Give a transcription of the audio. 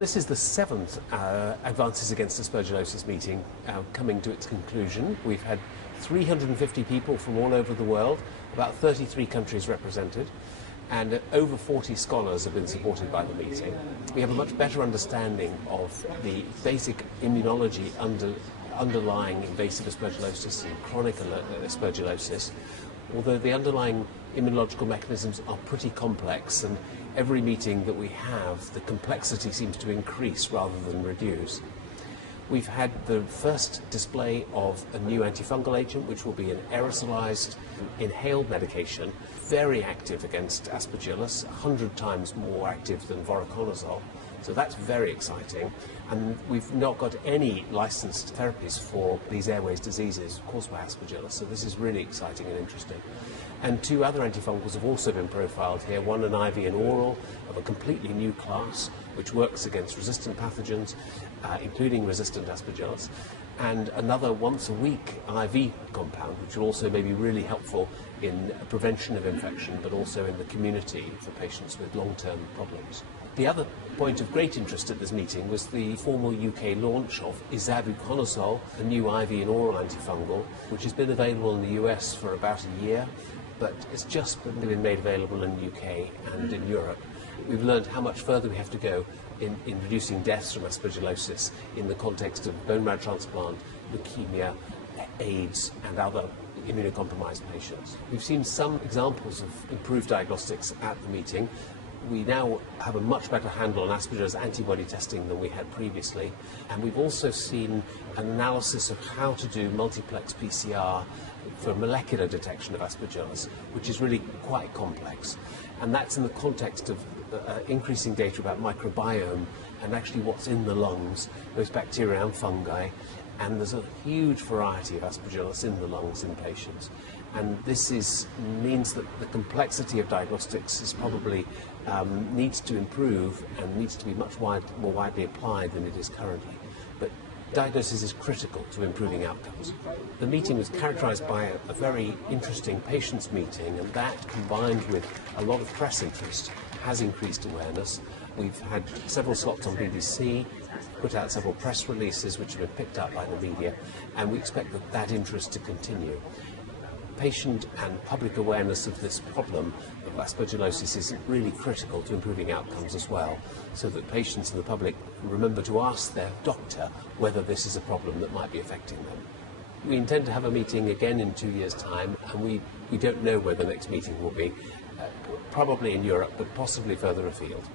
This is the seventh Advances Against Aspergillosis meeting coming to its conclusion. We've had 350 people from all over the world, about 33 countries represented, and over 40 scholars have been supported by the meeting. We have a much better understanding of the basic immunology underlying invasive aspergillosis and chronic aspergillosis, although the underlying immunological mechanisms are pretty complex, and every meeting that we have, the complexity seems to increase rather than reduce. We've had the first display of a new antifungal agent, which will be an aerosolized inhaled medication, very active against Aspergillus, 100 times more active than voriconazole. So that's very exciting. And we've not got any licensed therapies for these airways diseases caused by Aspergillus. So this is really exciting and interesting. And two other antifungals have also been profiled here, one an IV and oral of a completely new class, which works against resistant pathogens, including resistant Aspergillus, and another once-a-week IV compound, which will also may be really helpful in prevention of infection, but also in the community for patients with long-term problems. The other point of great interest at this meeting was the formal UK launch of isavuconazole, a new IV and oral antifungal, which has been available in the US for about a year, but it's just been made available in the UK and in Europe. We've learned how much further we have to go in reducing deaths from aspergillosis in the context of bone marrow transplant, leukemia, AIDS, and other immunocompromised patients. We've seen some examples of improved diagnostics at the meeting. We now have a much better handle on Aspergillus antibody testing than we had previously, and we've also seen an analysis of how to do multiplex PCR for molecular detection of Aspergillus, which is really quite complex. And that's in the context of increasing data about microbiome and actually what's in the lungs, both bacteria and fungi. And there's a huge variety of Aspergillus in the lungs in patients. And this means that the complexity of diagnostics is probably needs to improve and needs to be much more widely applied than it is currently. But diagnosis is critical to improving outcomes. The meeting was characterized by a very interesting patients meeting, and that, combined with a lot of press interest, has increased awareness. We've had several slots on BBC, put out several press releases which have been picked up by the media, and we expect that interest to continue. Patient and public awareness of this problem of aspergillosis is really critical to improving outcomes as well, so that patients and the public remember to ask their doctor whether this is a problem that might be affecting them. We intend to have a meeting again in 2 years' time, and we don't know where the next meeting will be, probably in Europe, but possibly further afield.